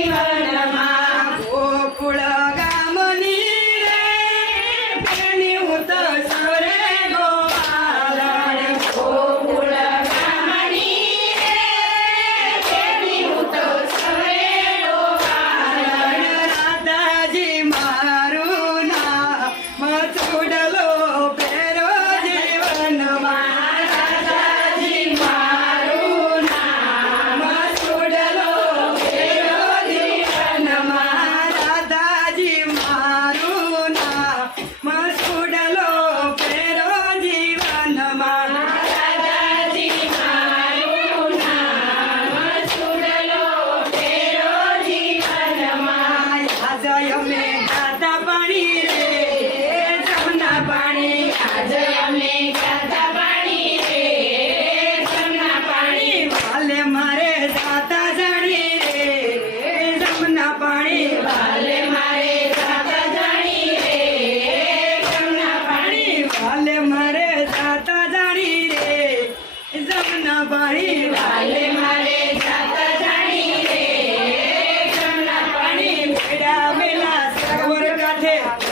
Amen. આજે અમે ગાતા પાણી રે. જમના પાણી, આજે અમે ગાતા પાણી રે. જમના પાણી, વાલે મારે જાતા જાણી રે. જમના પાણી, વાલે મારે જાતા જાણી રે. જમના પાણી, વાલે મારે Okay.